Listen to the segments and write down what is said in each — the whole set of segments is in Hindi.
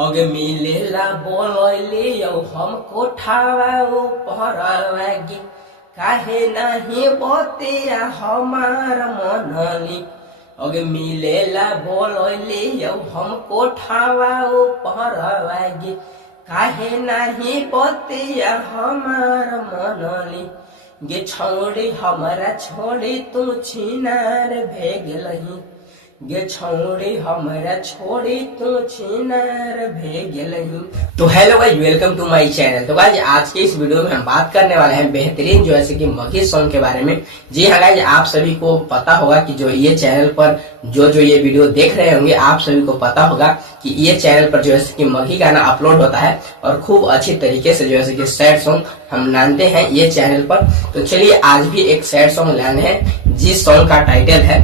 अगे मिलेला बोलैले यौ हमको ठावा ऊपर लागी काहे नहीं बतिया हमार मनली। अगे मिलेला बोलैले यौ हमको ठावा ऊपर लागी काहे नहीं बतिया हमार मनली। गे छौड़ी हमारा छोड़ी तू छिनार भेगलही गे छौड़ी हमारा छोड़ी तू छिनार भेगलही। तो hello guys, welcome to my channel. तो गाइस आज के इस वीडियो में हम बात करने वाले हैं बेहतरीन जो है कि मगही सॉन्ग के बारे में। जी हाँ गाइस, आप सभी को पता होगा कि जो ये चैनल पर जो ये वीडियो देख रहे होंगे आप सभी को पता होगा कि ये चैनल पर जो है कि मगही गाना अपलोड होता है और खूब अच्छी तरीके से जो है कि सैड सॉन्ग हम लाते हैं ये चैनल पर। तो चलिए आज भी एक सैड सॉन्ग लाने हैं जिस सॉन्ग का टाइटल है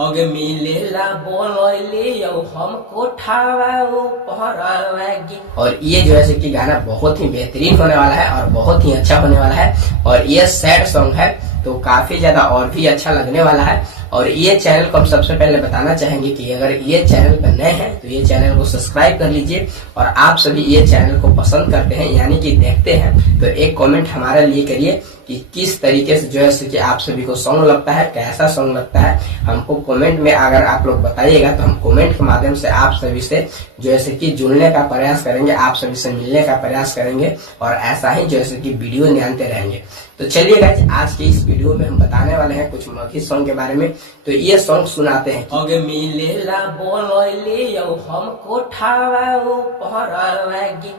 अगे मिलेला बोलैले यौ हमको ठावा ऊपर लागी। और ये जो है कि गाना बहुत ही बेहतरीन होने वाला है और बहुत ही अच्छा होने वाला है और ये सैड सॉन्ग है तो काफी ज्यादा और भी अच्छा लगने वाला है। और ये चैनल को हम सबसे पहले बताना चाहेंगे कि अगर ये चैनल पर नए हैं तो ये चैनल को सब्सक्राइब कर लीजिए और आप सभी ये चैनल को पसंद करते हैं यानी कि देखते हैं तो एक कमेंट हमारे लिए करिए कि किस तरीके से जो है कि आप सभी को सॉन्ग लगता है, कैसा सॉन्ग लगता है। हमको कमेंट में अगर आप लोग बताइएगा तो हम कमेंट के माध्यम से आप सभी से जो है कि जुड़ने का प्रयास करेंगे, आप सभी से मिलने का प्रयास करेंगे और ऐसा ही जो है कि वीडियो निकालते रहेंगे। तो चलिए गाइस आज के इस वीडियो में हम बताने वाले हैं कुछ मगही सॉन्ग के बारे में। तो ये सॉन्ग सुनाते हैं। अगे मिलेला बोलैले यौ हमको ठावा ऊपर लागी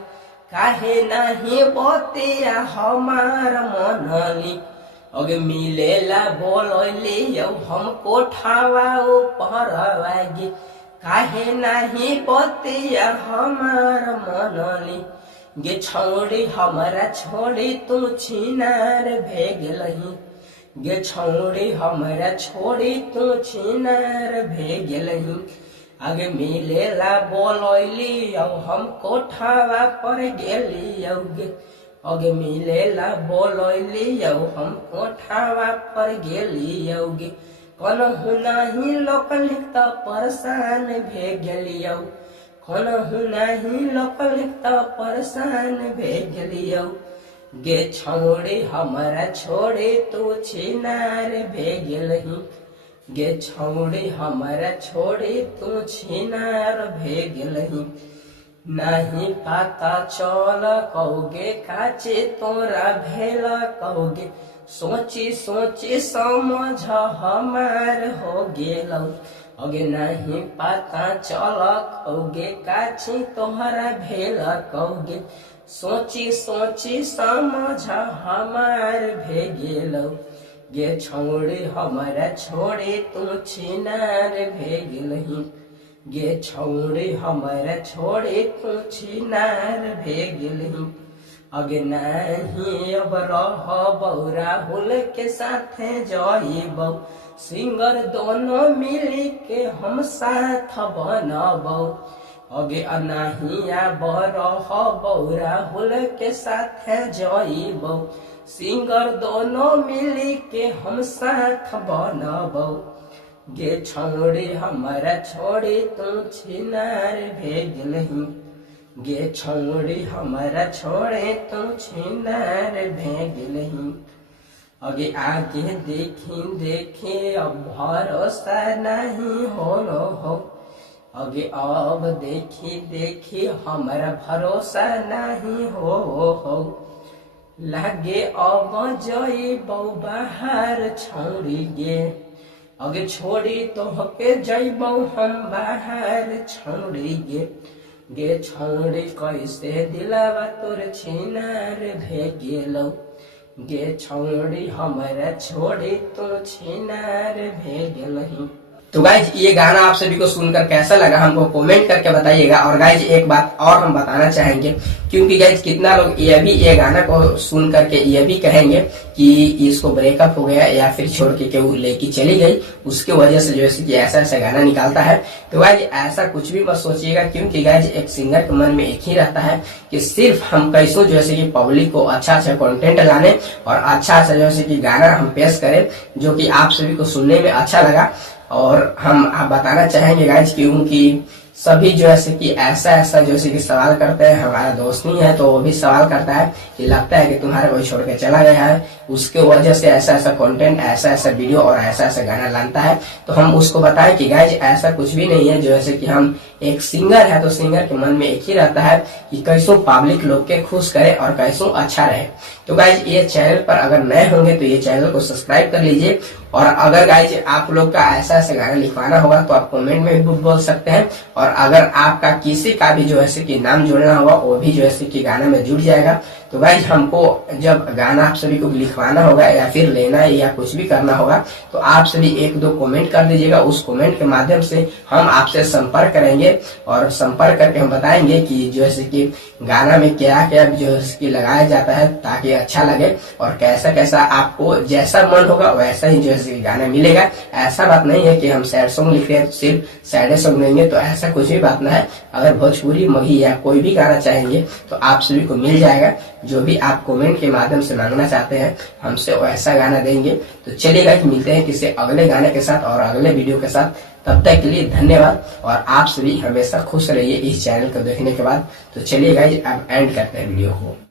काहे नहीं बतिया हमार मनली। अगे मिलेला बोलैले यौ हमको ठावा ऊपर लागी काहे नहीं बतिया हमार मनली। गे छौड़ी हमारा छोड़ी तू छिनार भेगलही गे छौड़ी हमारा छोड़ी तू छिनार भेगलही। आगे मिलेला बोलैली यौ हमको ठावा पर गेली यौगे अगे मिलेला बोलैली यौ हमको ठावा पर गेली यौगे कनहु नहीं लोक लिखता परेशान भेगली यौ कनहु नहीं लोक लिखता परेशान भेगली यौ। गे छौड़ी हमारा छोड़ी तू छिनार भेगलही गे छौड़ी हमारा छोड़ी तू छिनार भेगलही। नहीं पता चल कहोगे काचे तोरा भेला कहोगे सोची सोची समझ हमार हो गेलौ। अगे नहीं पता चल कहोगे काची तोहरा भेला कहोगे सोची सोची समझ हमार भेगेलौ। गे छौड़ी हमारा छोड़ी तू छिनार भेगलही गे छौड़ी हमारा छोड़ी तू छिनार भेगलही। अगे नहीं अब रहबौ राहुल के साथे जइबौ सिंगर दोनों मिली के हम साथ बनबौ। अगे नहीं अब रहबौ राहुल के साथे जइबौ सिंगर दोनों मिली के हम साथ बनबौ। गे छौड़ी हमारा छोड़ी तू छिनार भेगलही गे छौड़ी हमारा छोड़ी तू छिनार भेगलही। अगे आगे देखी देखे अब भरोसा नहीं होलो हो अगे अब देखी देखी हमारा भरोसा नहीं हो लागे अब जइबौ बाहर छौड़ी गे अगे छोड़ी तोहके जइबौ हम बाहर छौड़ी गे गे छौड़ी कैसे दिलावा तोर छिनार भेगेलौ गे छौड़ी हमारा छोड़ी तू छिनार भेगलही। तो गाइज ये गाना आप सभी को सुनकर कैसा लगा हमको कमेंट करके बताइएगा। और गाइज एक बात और हम बताना चाहेंगे क्योंकि गाइज कितना लोग ये गाना को सुन करके ये भी कहेंगे कि इसको ब्रेकअप हो गया या फिर छोड़ के केहू लेके चली गई उसके वजह से जो है कि ऐसा ऐसा गाना निकालता है। तो गाइज ऐसा कुछ भी मत सोचिएगा क्योंकि गाइज एक सिंगर के मन में एक ही रहता है कि सिर्फ हम कैसो जो है कि पब्लिक को अच्छा अच्छा कंटेंट लाने और अच्छा अच्छा जो है कि गाना हम पेश करें जो कि आप सभी को सुनने में अच्छा लगा। और हम आप बताना चाहेंगे गाइज क्योंकि सभी जो है कि ऐसा जो है कि सवाल करते हैं। हमारा दोस्त नहीं है तो वो भी सवाल करता है कि लगता है कि तुम्हारे कोई छोड़ के चला गया है, उसके वजह से ऐसा कंटेंट, ऐसा वीडियो और ऐसा गाना लाता है। तो हम उसको बताएं कि गाइज ऐसा कुछ भी नहीं है। जो है कि हम एक सिंगर है तो सिंगर के मन में एक ही रहता है कि कैसो पब्लिक लोग के खुश करे और कैसो अच्छा रहे। तो गाइज ये चैनल पर अगर नए होंगे तो ये चैनल को सब्सक्राइब कर लीजिए। और अगर गाइज आप लोग का ऐसा गाना लिखवाना होगा तो आप कमेंट में भी बोल सकते हैं। और अगर आपका किसी का भी जो है कि नाम जोड़ना होगा वो भी जो है कि गाना में जुड़ जाएगा। तो गाइज हमको जब गाना आप सभी को लिखवाना होगा या फिर लेना है या कुछ भी करना होगा तो आप सभी 1-2 कमेंट कर दीजिएगा। उस कमेंट के माध्यम से हम आपसे संपर्क करेंगे और संपर्क करके हम बताएंगे कि जो है कि गाना में क्या क्या जो है कि लगाया जाता है ताकि अच्छा लगे और कैसा कैसा आपको जैसा मन होगा वैसा ही जो है कि गाना मिलेगा। ऐसा बात नहीं है कि हम सैड सॉन्ग लिख रहे हैं तो सिर्फ सैड सॉन्ग लेंगे, तो ऐसा कुछ भी बात ना है। अगर भोजपुरी, मगही या कोई भी गाना चाहेंगे तो आप सभी को मिल जाएगा। जो भी आप कमेंट के माध्यम से मांगना चाहते हैं हमसे वैसा गाना देंगे। तो चलिए गाइस मिलते हैं किसी अगले गाने के साथ और अगले वीडियो के साथ। तब तक के लिए धन्यवाद और आप सभी हमेशा खुश रहिए इस चैनल को देखने के बाद। तो चलिए गाइस अब एंड करते हैं वीडियो को।